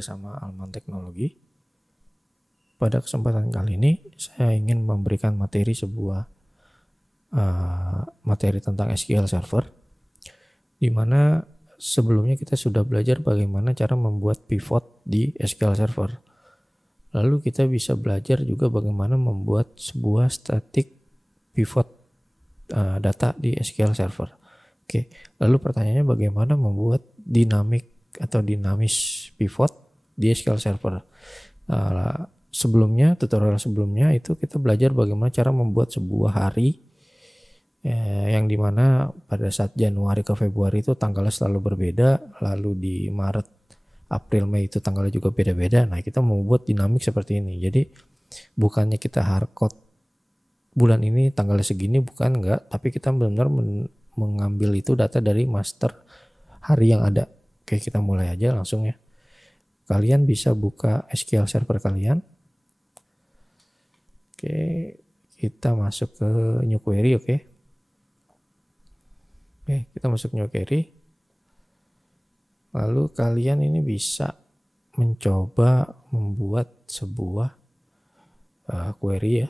bersama Alman Teknologi. Pada kesempatan kali ini saya ingin memberikan materi materi tentang SQL Server, di mana sebelumnya kita sudah belajar bagaimana cara membuat pivot di SQL Server. Lalu kita bisa belajar juga bagaimana membuat sebuah static pivot data di SQL Server. Oke, lalu pertanyaannya bagaimana membuat dinamis pivot di SQL Server. Tutorial sebelumnya itu kita belajar bagaimana cara membuat sebuah hari yang dimana pada saat Januari ke Februari itu tanggalnya selalu berbeda, lalu di Maret, April, Mei itu tanggalnya juga beda-beda. Nah, kita membuat dinamik seperti ini. Jadi bukannya kita hardcode bulan ini tanggalnya segini, enggak, tapi kita benar-benar mengambil itu data dari master hari yang ada. Oke, kita mulai aja langsung ya. Kalian bisa buka SQL Server kalian. Oke, kita masuk ke new query. Oke, kita masuk new query. Lalu kalian ini bisa mencoba membuat sebuah query ya.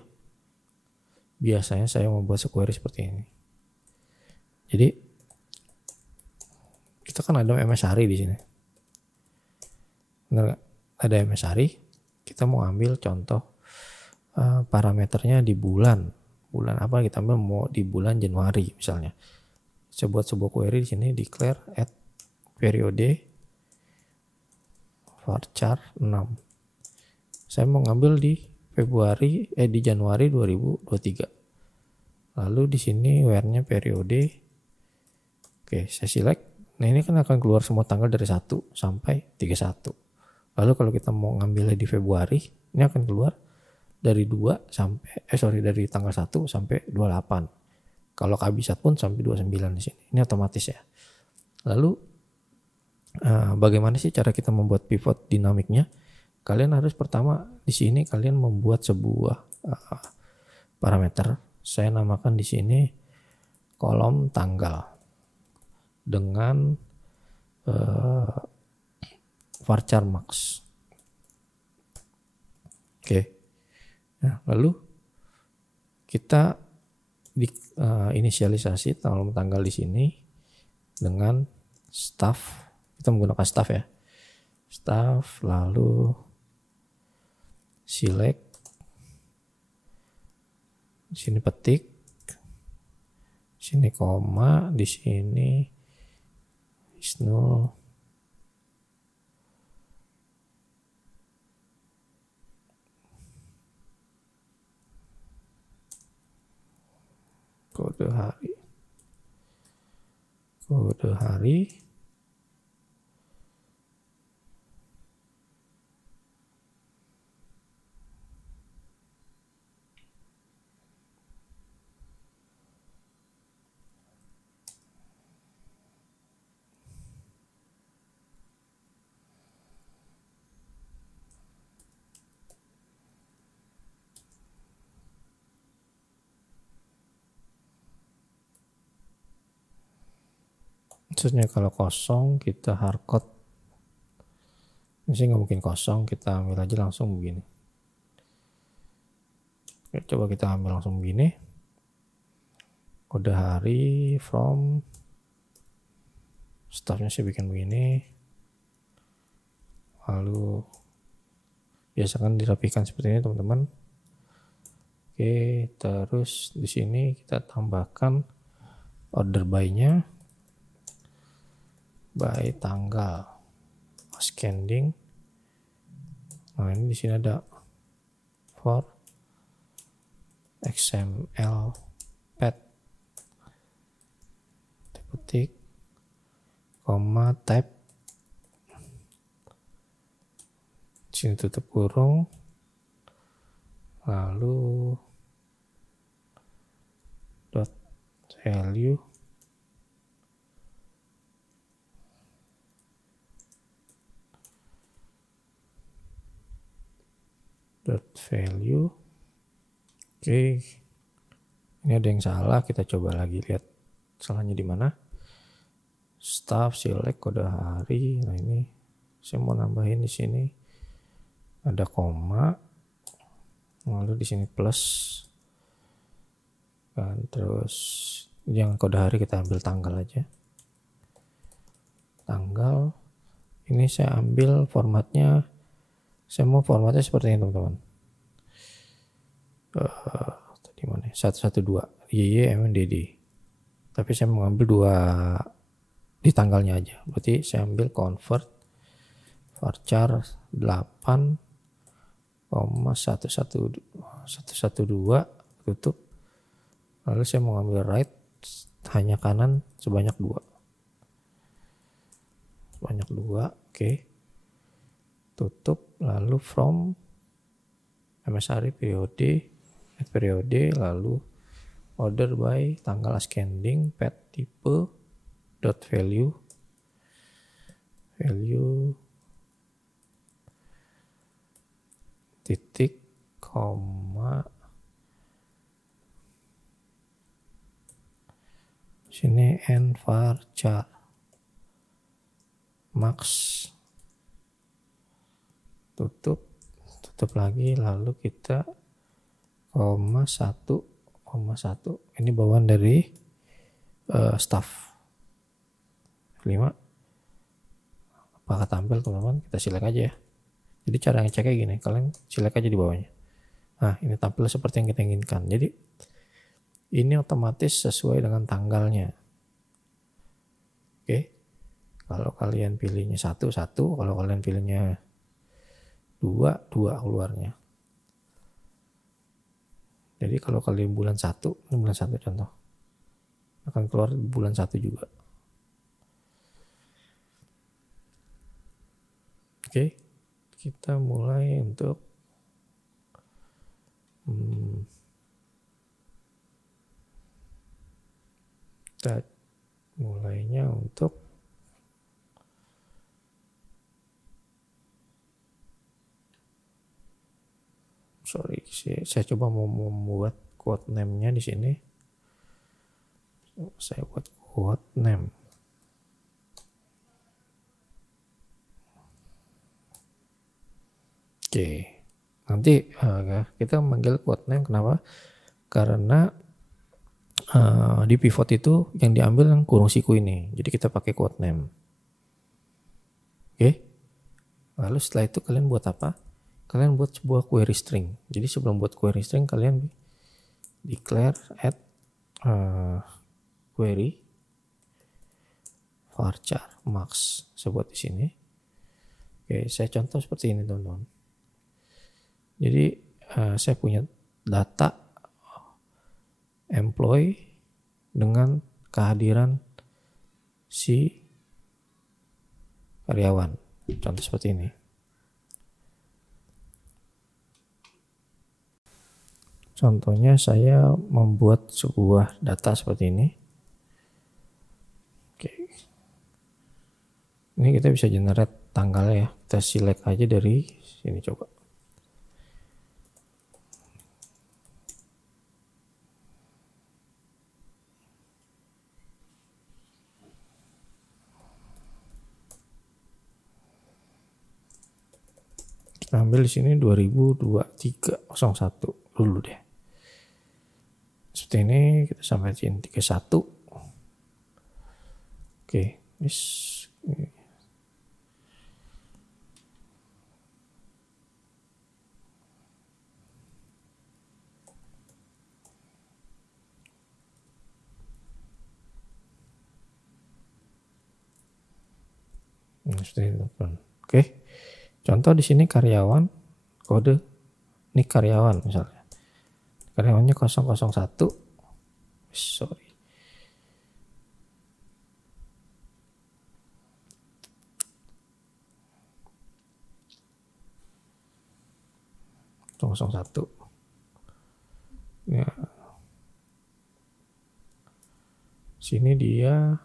Biasanya saya membuat query seperti ini. Jadi kita kan ada MS Hari di sini. Benar gak? Ada MS Hari. Kita mau ambil contoh parameternya di bulan. Bulan apa? Kita ambil mau di bulan Januari misalnya. Saya buat sebuah query di sini, declare at periode varchar 6. Saya mau ngambil di Januari 2023. Lalu di sini where-nya periode. Oke, saya select. Nah, ini kan akan keluar semua tanggal dari 1 sampai 31. Lalu kalau kita mau ngambilnya di Februari, ini akan keluar dari dari tanggal 1 sampai 28. Kalau kehabisan pun sampai 29 di sini. Ini otomatis ya. Lalu bagaimana sih cara kita membuat pivot dinamiknya? Kalian harus pertama di sini kalian membuat sebuah parameter. Saya namakan di sini kolom tanggal dengan varchar max. Oke. Nah, lalu kita inisialisasi kolom tanggal di sini dengan staff. Kita menggunakan staff ya. Staff, lalu select. Di sini petik, di sini koma, di sini null, kode hari, maksudnya kalau kosong kita hardcode. Ini sih nggak mungkin kosong, kita ambil aja langsung begini. Oke, coba kita ambil langsung begini. Kode hari from staffnya sih bikin begini. Lalu biasakan dirapikan seperti ini teman-teman. Oke, terus di sini kita tambahkan order by-nya. By tanggal ascending. Nah, ini di sini ada for XML pad ketik koma type. Di sini tutup kurung. Lalu dot value. Value. Oke, ini ada yang salah, kita coba lagi lihat salahnya di mana. Staff select kode hari. Nah, ini Saya mau nambahin di sini ada koma, lalu di sini plus, kan, terus jangan kode hari, kita ambil tanggal aja. Tanggal ini saya ambil formatnya, saya mau formatnya seperti ini teman-teman. Tadi mana? 112 YYMDD. Tapi saya mau ambil 2 di tanggalnya aja. Berarti saya ambil convert varchar 8,112 tutup. Lalu saya mau ambil right hanya kanan sebanyak 2. Sebanyak 2, oke. Tutup, lalu from MSRI periode, lalu order by tanggal ascending, pet tipe, dot value titik koma, sini n varchar max, tutup lagi, lalu kita koma 1, ini bawaan dari staff 5. Apakah tampil teman-teman? Kita select aja ya. Jadi cara ngeceknya gini, kalian select aja di bawahnya. Nah, ini tampil seperti yang kita inginkan. Jadi ini otomatis sesuai dengan tanggalnya. Oke. Kalau kalian pilihnya 1, kalau kalian pilihnya 2 keluarnya. Jadi kalau kalian bulan 1, ini bulan 1 contoh, akan keluar bulan 1 juga. Oke, kita mulai untuk kita mulainya untuk saya coba mau membuat quote name-nya di sini. Saya buat quote name. Oke, nanti kita manggil quote name, kenapa? Karena di pivot itu yang diambil yang kurung siku ini, jadi kita pakai quote name. Oke, lalu setelah itu kalian buat apa? Kalian buat sebuah query string. Jadi sebelum buat query string, kalian declare add query varchar max. Saya buat di sini. Oke, saya contoh seperti ini teman-teman. Jadi saya punya data employee dengan kehadiran si karyawan. Contoh seperti ini. Contohnya saya membuat sebuah data seperti ini. Oke. Ini kita bisa generate tanggalnya ya. Kita select aja dari sini coba. Kita ambil di sini 202301 dulu deh. Seperti ini, kita sampai sini 31. Oke, bis. Seperti ini, teman. Oke. Contoh di sini karyawan, kode ini karyawan misalnya. Karyawannya 001. Sorry. satu. Ya. Sini dia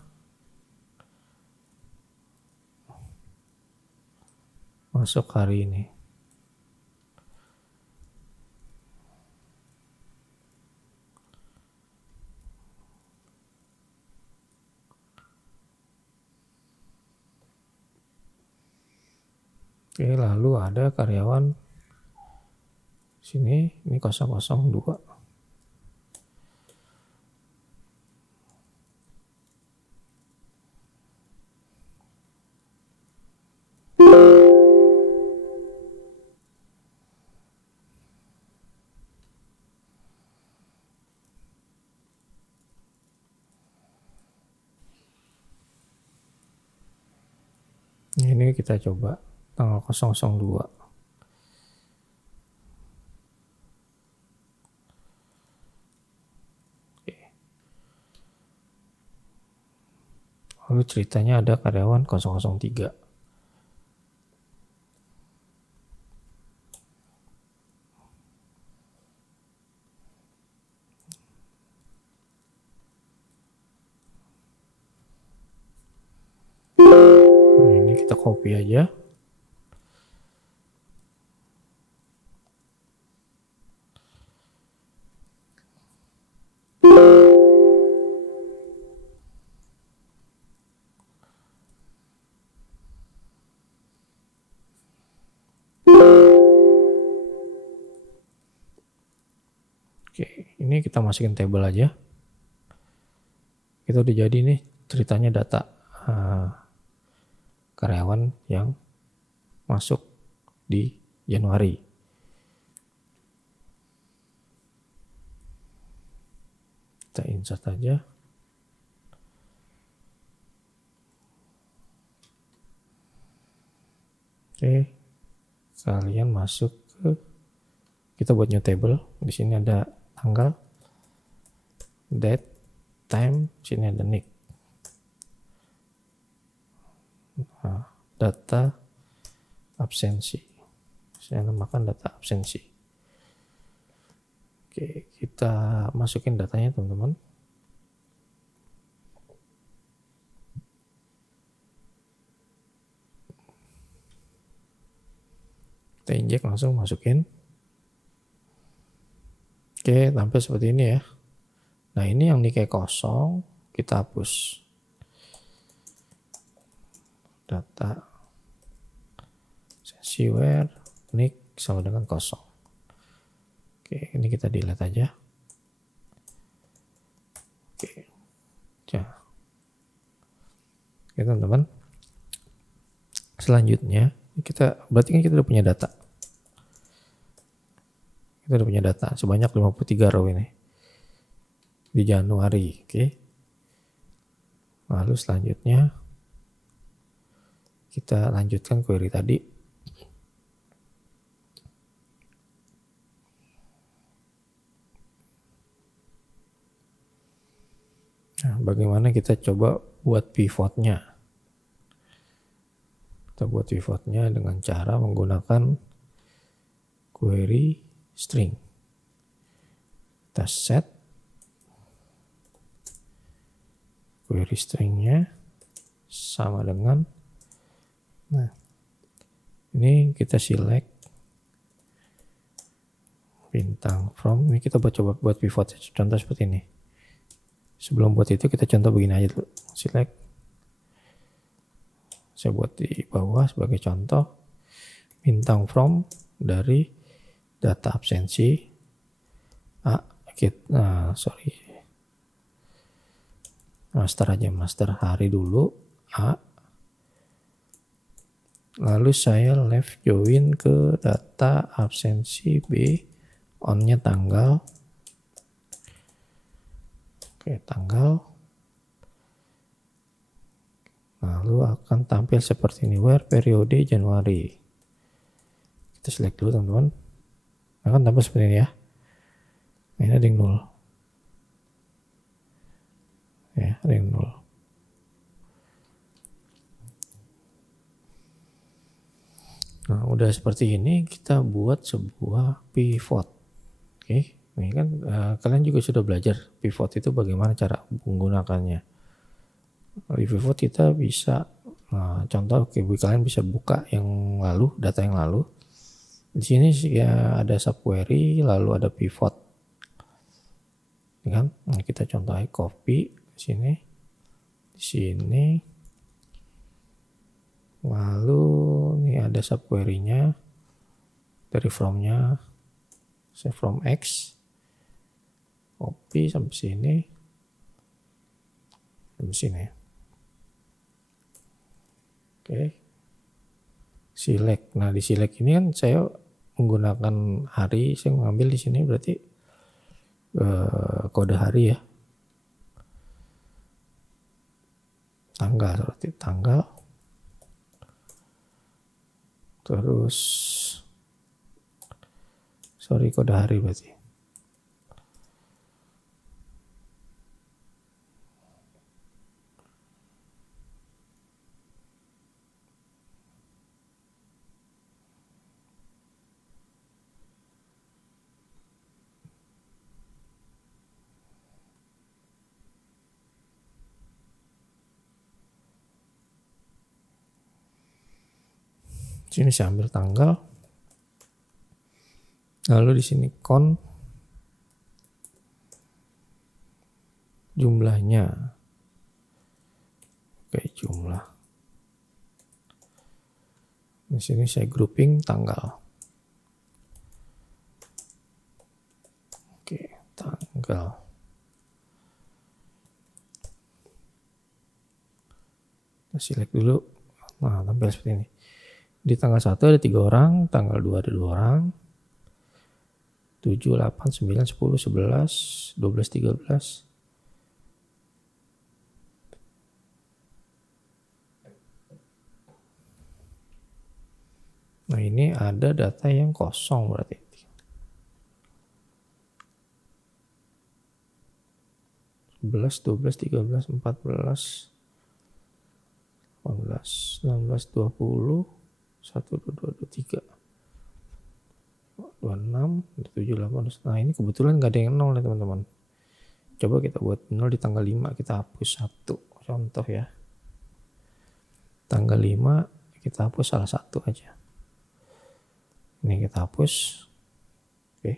masuk hari ini. Oke, lalu ada karyawan sini, ini 002. Ini kita coba tanggal 002. Lalu ceritanya ada karyawan 003. Nah, ini kita copy aja. Oke, ini kita masukin table aja. Kita udah jadi nih ceritanya data karyawan yang masuk di Januari. Kita insert aja. Oke, kalian masuk ke, kita buat new table. Di sini ada tanggal, date, time, sini ada nick. Nah, data absensi. Saya namakan data absensi. Oke, kita masukin datanya teman-teman. Kita injek langsung masukin. Oke, tampil seperti ini ya. Nah, ini yang nick kosong kita hapus. Data sesi where nick sama dengan kosong. Oke, ini kita delete aja. Oke, ya. Oke teman-teman. Selanjutnya kita berarti kan kita udah punya data. Kita udah punya data sebanyak 53 row ini di Januari. Oke. Lalu selanjutnya kita lanjutkan query tadi. Nah, bagaimana kita coba buat pivotnya? Kita buat pivotnya dengan cara menggunakan query string. Kita set query stringnya sama dengan, nah ini kita select bintang from. Ini kita coba buat pivot contoh seperti ini. Sebelum buat itu kita contoh begini aja dulu. Select, saya buat di bawah sebagai contoh, bintang from dari data absensi master aja, master hari dulu A, lalu saya left join ke data absensi B, on-nya tanggal. Oke, tanggal. Lalu akan tampil seperti ini, where periode Januari. Kita select dulu teman-teman. Akan tampil seperti ini ya. Ini ada yang 0. Ya, ada yang 0. Nah, udah seperti ini kita buat sebuah pivot. Oke, ini kan kalian juga sudah belajar pivot itu bagaimana cara menggunakannya. Di pivot kita bisa contoh, kalian bisa buka yang lalu, data yang lalu. Di sini ya ada subquery, lalu ada pivot. Kan? Nah, kita contohnya copy di sini, lalu ini ada subquery-nya dari from-nya, saya from X, copy sampai sini, sampai sini. Oke, select. Nah di select ini kan saya menggunakan hari, saya mengambil di sini berarti kode hari ya, tanggal, berarti tanggal, terus kode hari berarti. Sini saya ambil tanggal, lalu di sini count jumlahnya, oke jumlah. Di sini saya grouping tanggal, oke tanggal. Kita select dulu, nah tampil seperti ini. Di tanggal 1 ada 3 orang, tanggal 2 ada 2 orang, 7, 8, 9, 10, 11, 12, 13. Nah ini ada data yang kosong berarti. 11, 12, 13, 14, 18, 19, 20, 1, 2, 2, 3, 26, 7, 8. Nah ini kebetulan gak ada yang 0 ya teman-teman. Coba kita buat 0 di tanggal 5, kita hapus 1. Contoh ya. Tanggal 5 kita hapus salah satu aja. Ini kita hapus. Oke.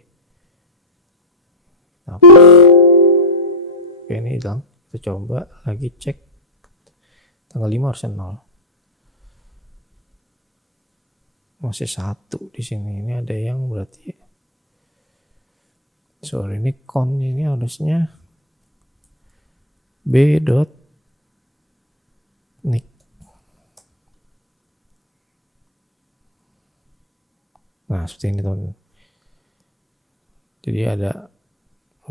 Kita hapus. Oke ini hilang. Kita coba lagi cek. Tanggal 5 harusnya 0. Masih 1 di sini. Ini ada yang berarti ini count ini harusnya b.nick. Nah seperti ini teman. Jadi ada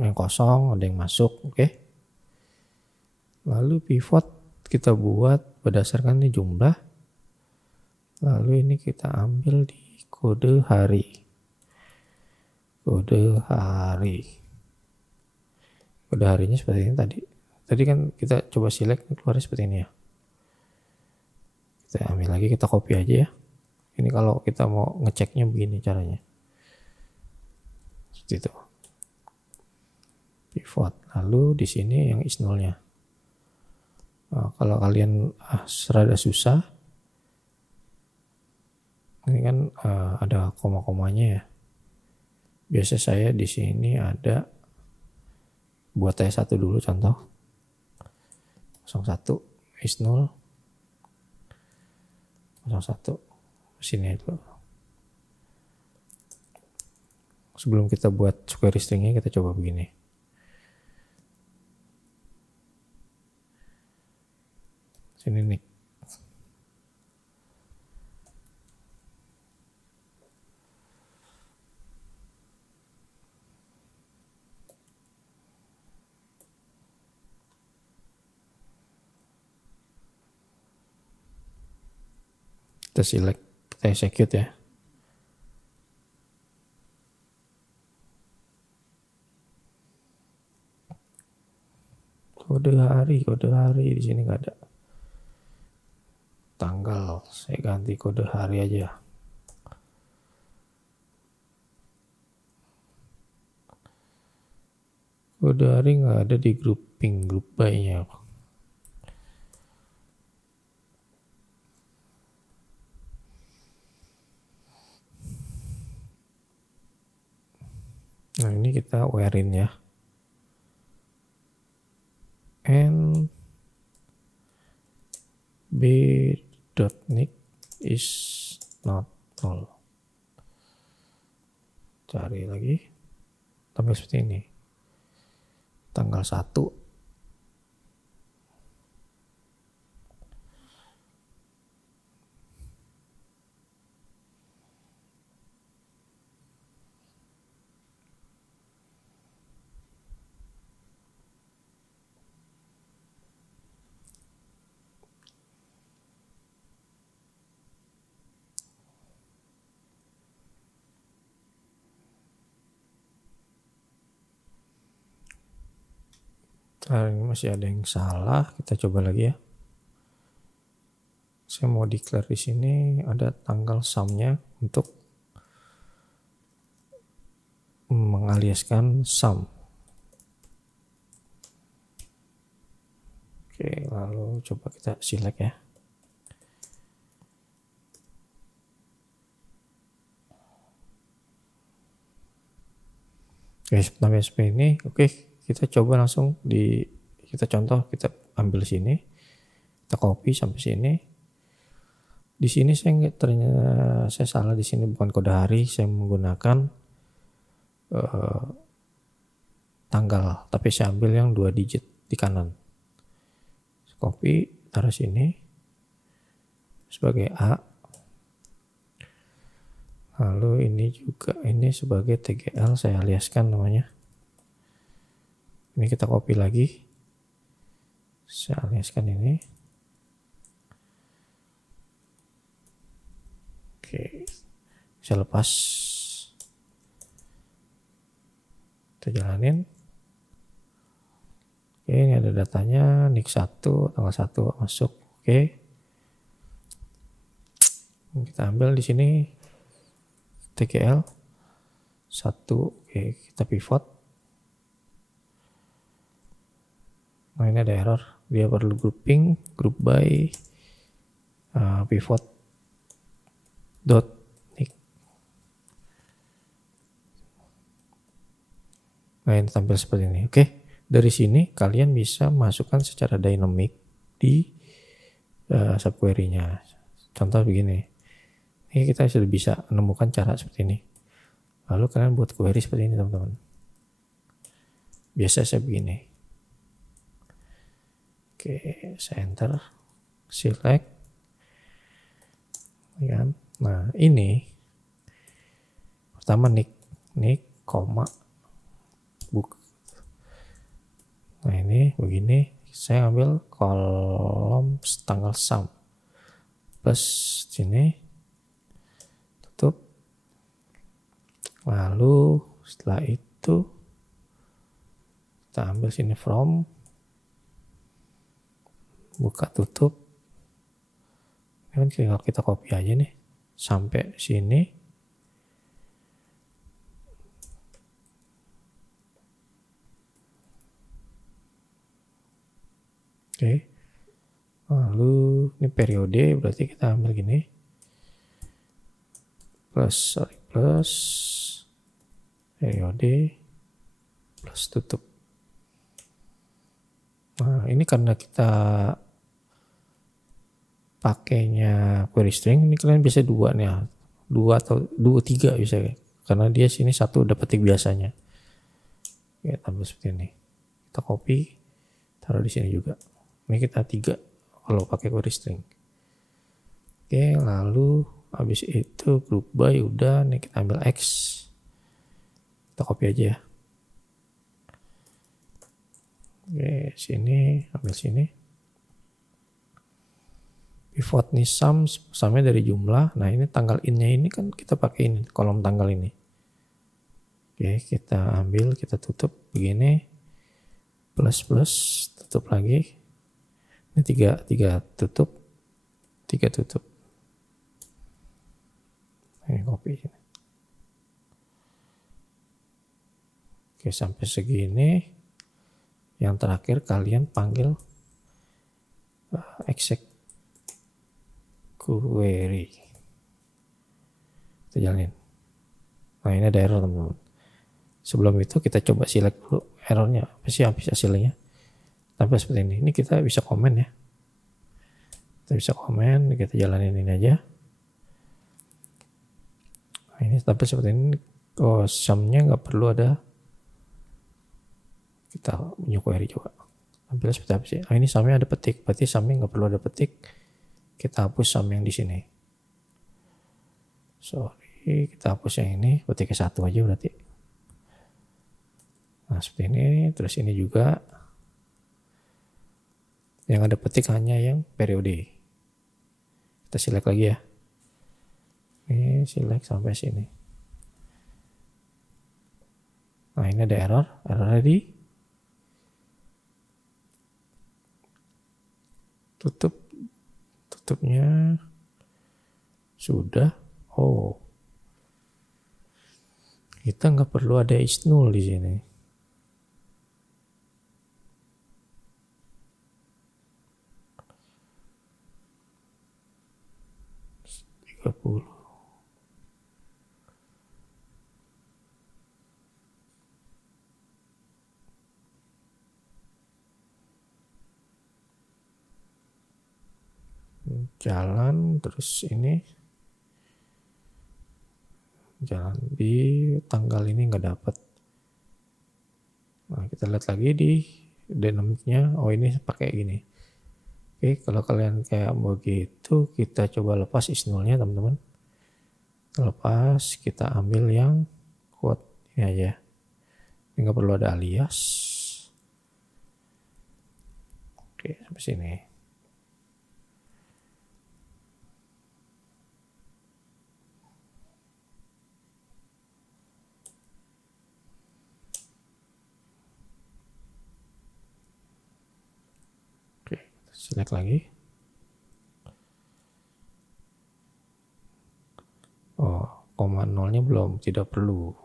yang kosong, ada yang masuk, oke. Lalu pivot kita buat berdasarkan ini jumlah. Lalu ini kita ambil di kode hari. Kode hari. Kode harinya seperti ini tadi. Tadi kan kita coba select, keluarnya seperti ini ya. Kita ambil lagi, kita copy aja ya. Ini kalau kita mau ngeceknya begini caranya. Seperti itu. Pivot. Lalu di sini yang is null-nya. Nah, kalau kalian serada susah, ini kan ada koma-komanya ya. Biasa saya di sini ada buat T1 dulu contoh. 01 is null. 01 sini itu. Sebelum kita buat square stringnya kita coba begini. Sini nih. Kita select, kita execute ya. Kode hari di sini nggak ada. Tanggal, saya ganti kode hari aja. Kode hari nggak ada di grouping, group by-nya. Nah ini kita where-in ya. And b.nick is not null. Cari lagi, tampil seperti ini. Tanggal 1. Nah, ini masih ada yang salah, kita coba lagi ya. Saya mau declare di sini ada tanggal sum-nya untuk mengaliaskan sum. Oke, lalu coba kita select ya. Oke, seperti ini. Oke, kita coba langsung kita contoh, kita ambil sini, kita copy sampai sini. Di sini ternyata saya salah, di sini bukan kode hari, saya menggunakan tanggal, tapi saya ambil yang 2 digit di kanan. Copy, taruh sini sebagai A. Lalu ini juga, ini sebagai TGL, saya aliaskan namanya. Ini kita copy lagi, saya aliaskan ini. Oke, saya lepas, kita jalanin. Oke, ini ada datanya, nik 1, tanggal 1 masuk. Oke, kita ambil di sini TGL 1. Oke, kita pivot. Nah, ini ada error, dia perlu grouping, group by pivot dot nick. Nah, ini tampil seperti ini. Oke, dari sini kalian bisa masukkan secara dynamic di subquery-nya. Contoh begini. Ini kita sudah bisa menemukan cara seperti ini. Lalu kalian buat query seperti ini, teman-teman. Biasa saya begini. Oke, saya enter, select, kan? Nah, ini pertama nick, koma, book. Nah, ini begini, saya ambil kolom tanggal sum plus sini, tutup. Lalu setelah itu kita ambil sini from, buka tutup. Ini kan tinggal kita copy aja nih sampai sini. Oke, lalu ini periode, berarti kita ambil gini, plus periode plus tutup. Nah, ini karena kita pakainya query string, ini kalian bisa 2 nih, 2 atau 3 bisa ya, karena dia sini 1 udah petik biasanya. Oke, tambah seperti ini, kita copy, taruh di sini juga. Ini kita 3 kalau pakai query string. Oke, lalu habis itu group by udah, nih kita ambil X, kita copy aja ya. Oke, sini, ambil sini. Pivot nih sumnya dari jumlah. Nah, ini tanggal in-nya ini kan kita pakai ini, kolom tanggal ini. Oke, kita ambil, kita tutup begini. Plus, tutup lagi. Ini 3 tutup, 3 tutup. Ini copy sini. Oke, sampai segini. Yang terakhir kalian panggil exec query. Kita jalanin. Nah, ini ada error, teman-teman. Sebelum itu kita coba select dulu errornya apa sih, habis hasilnya. Tampil seperti ini. Ini kita bisa komen ya. Kita bisa komen, kita jalanin ini aja. Nah, ini tapi seperti ini. Oh, sumnya nggak perlu ada. Kita new query coba. Tampilnya seperti apa sih? Ini sumnya ada petik. Berarti sumnya nggak perlu ada petik. Kita hapus sum yang di sini. Sorry, kita hapus yang ini. Petiknya 1 aja berarti. Nah, seperti ini. Terus ini juga. Yang ada petik hanya yang periode. Kita select lagi ya. Ini select sampai sini. Nah, ini ada error. Error di tutupnya sudah. Oh, kita nggak perlu ada is null di sini. Jalan terus ini jalan di tanggal ini nggak dapat. Nah, kita lihat lagi di dynamicnya. Oh, ini pakai gini. Oke, kalau kalian kayak begitu, kita coba lepas is nullnya teman-teman. Lepas, kita ambil yang quote ini aja. Ini nggak perlu ada alias. Oke, sampai sini. Oke, select lagi. Oh, koma nolnya belum, tidak perlu.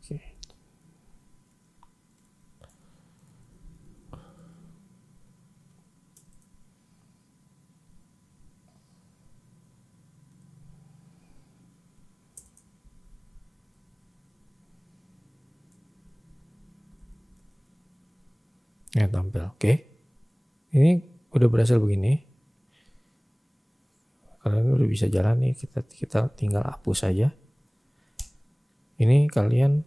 Oke. Ya, tampil. Oke. Ini udah berhasil begini. Kalian udah bisa jalan nih. Kita tinggal hapus saja. Ini kalian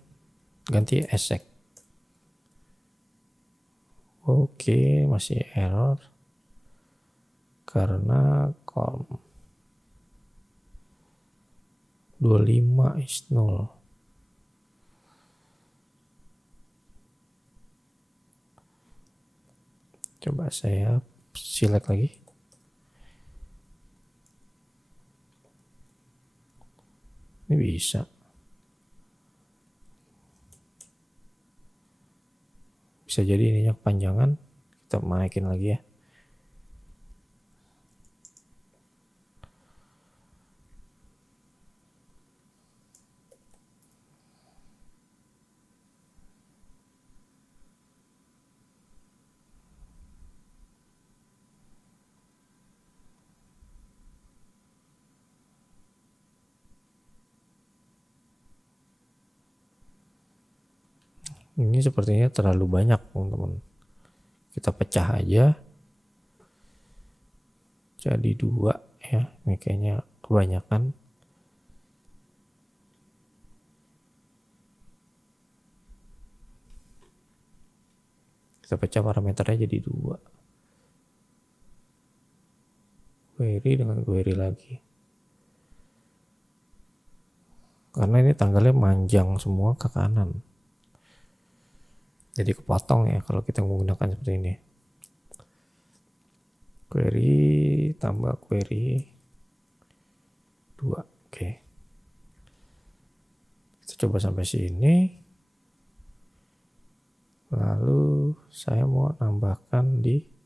ganti esek. Oke, masih error karena com 25 is null. Coba saya select lagi. Ini bisa. Bisa jadi ininya kepanjangan. Kita naikin lagi ya. Ini sepertinya terlalu banyak teman-teman. Kita pecah aja. Jadi 2 ya. Ini kayaknya kebanyakan. Kita pecah parameternya jadi 2. Query dengan query lagi. Karena ini tanggalnya manjang semua ke kanan. Jadi kepotong ya kalau kita menggunakan seperti ini. Query tambah query 2. Oke. Kita coba sampai sini. Lalu saya mau nambahkan di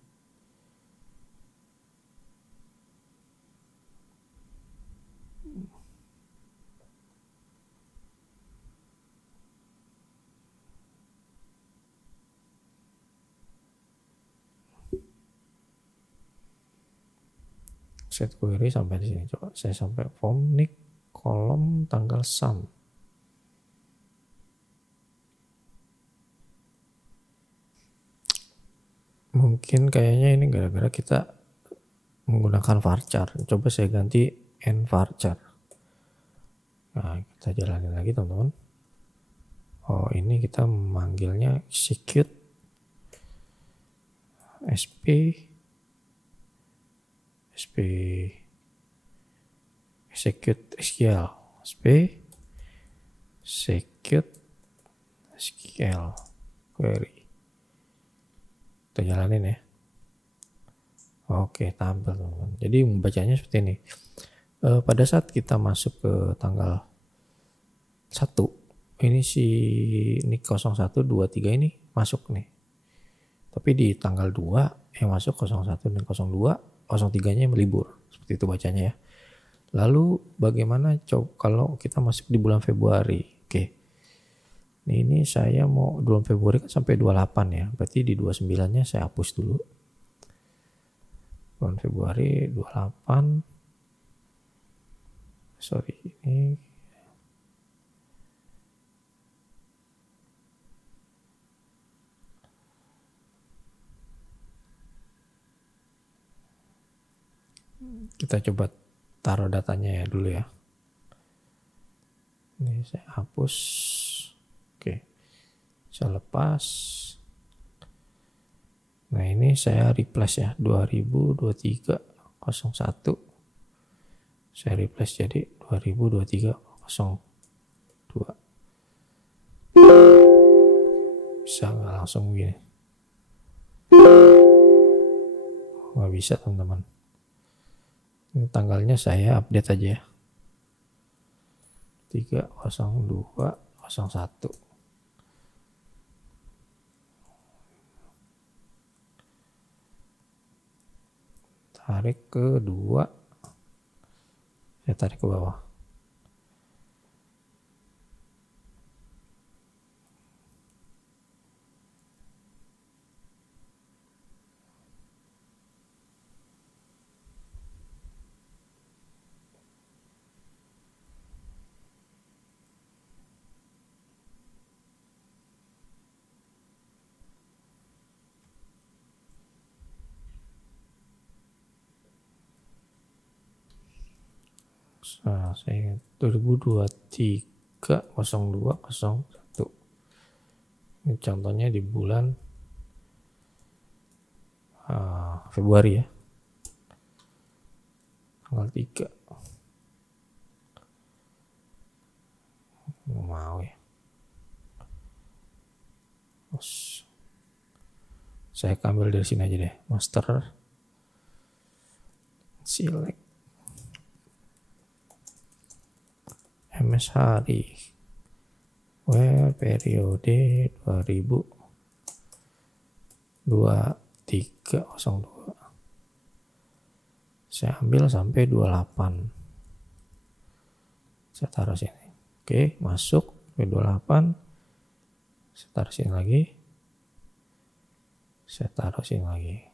set query sampai di sini. Coba saya sampai form nick kolom tanggal sum. Mungkin kayaknya ini gara-gara kita menggunakan varchar. Coba saya ganti n varchar. Nah, kita jalanin lagi teman-teman. Oh, ini kita memanggilnya execute sp execute SQL execute SQL query. Kita jalanin ya. Oke, tampil teman-teman. Jadi membacanya seperti ini. Pada saat kita masuk ke tanggal 1, ini si NIK 0123 ini masuk nih. Tapi di tanggal 2 yang masuk 01 dan 02, 03-nya libur. Seperti itu bacanya ya. Lalu bagaimana kalau kita masuk di bulan Februari? Oke. Ini saya mau bulan Februari kan sampai 28 ya. Berarti di 29-nya saya hapus dulu. Bulan Februari 28. Sorry, ini kita coba taruh datanya ya dulu ya. Ini saya hapus. Oke. Saya lepas. Nah, ini saya replace ya 2023 01. Saya replace jadi 2023 02. Bisa nggak langsung begini? Nggak bisa teman-teman. Ini tanggalnya saya update aja ya. 30201. Tarik ke 2. Saya tarik ke bawah. Nah, saya 2023 0201. Ini contohnya di bulan Februari ya. Tanggal 3. Nggak mau ya. Terus saya ambil dari sini aja deh. Master. Select. MS hari. Where periode 202302. Saya ambil sampai 28. Saya taruh sini. Oke, masuk ke 28. Saya taruh sini lagi. Saya taruh sini lagi.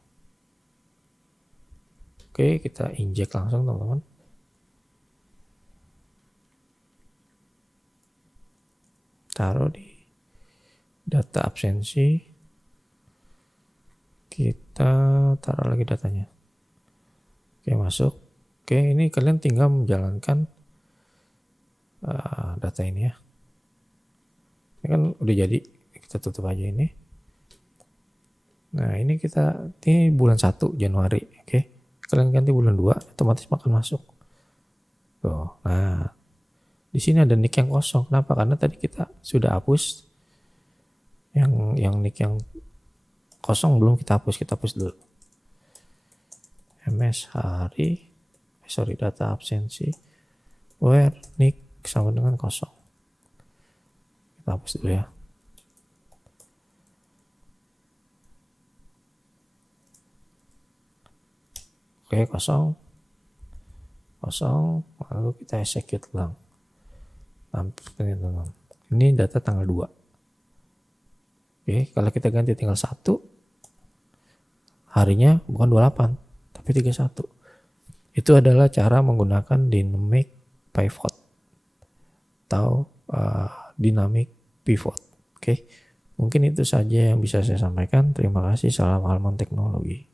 Oke, kita injek langsung teman-teman. Taruh di data absensi. Kita taruh lagi datanya. Oke, masuk. Oke, ini kalian tinggal menjalankan data ini ya. Ini kan udah jadi. Kita tutup aja ini. Nah, ini bulan 1 Januari. Oke. Kalian ganti bulan 2, otomatis akan masuk. Tuh. Nah, di sini ada nick yang kosong. Kenapa? Karena tadi kita sudah hapus yang nick yang kosong belum kita hapus. Kita hapus dulu. MS hari, data absensi, where nick sama dengan kosong. Kita hapus dulu ya. Oke, kosong, lalu kita execute ulang. Teman-teman. Ini data tanggal 2. Oke, kalau kita ganti tinggal 1, harinya bukan 28, tapi 31. Itu adalah cara menggunakan dynamic pivot atau dynamic pivot. Oke, mungkin itu saja yang bisa saya sampaikan. Terima kasih. Salam Almon Teknologi.